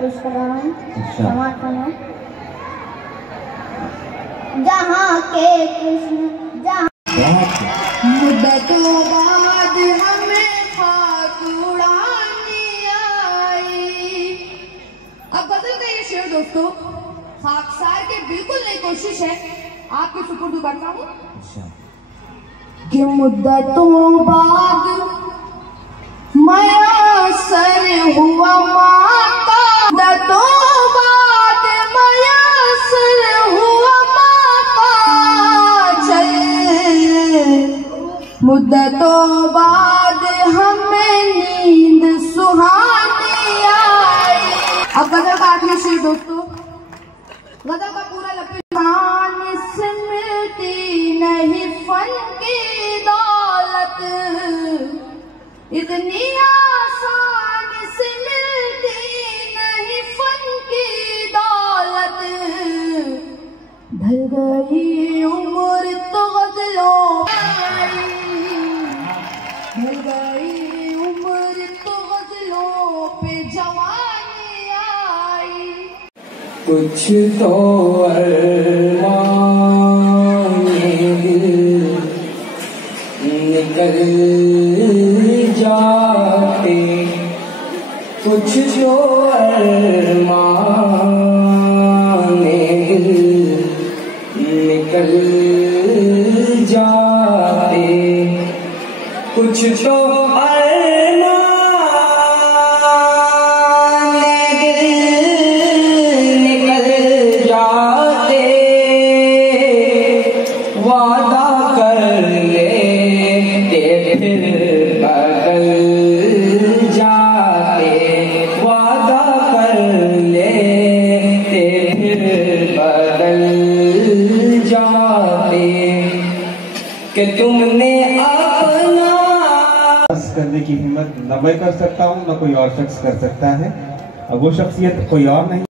पेश कर रहा हूँ। जहाँ के कृष्ण जहाँ मुद्दतों बाद हमें खाक उड़ानी आई। अब बदलते ये शेर दोस्तों खाकसार के बिल्कुल नई कोशिश है, आपके सुपुर्द करता हूँ कि मुद्दतों बाद मयासर हुआ माता, मुद्दतों बाद मयासर हुआ माता, चल मुद्दतों बाद हमें नींद सुहानी आई। अब गजल का आखिरी शेर दोस्तों, गजल का पूरा लपेटान से मिलती नहीं फन की दौलत, इतनी आसान से मिलती नहीं फन की दौलत, ढल गई उम्र तो गजलों ढल गई उम्र तो गजलों पे जवानी आई। कुछ तो निकल जाते, कुछ जो अरमाने निकल जाते, कुछ तो निकल जाते, वादा कर लेते फिर बदल जाते, वादा कर लेते फिर बदल जाते, कि तुमने अपना करने की हिम्मत न मैं कर सकता हूँ न कोई और शख्स कर सकता है। अब वो शख्सियत कोई और नहीं।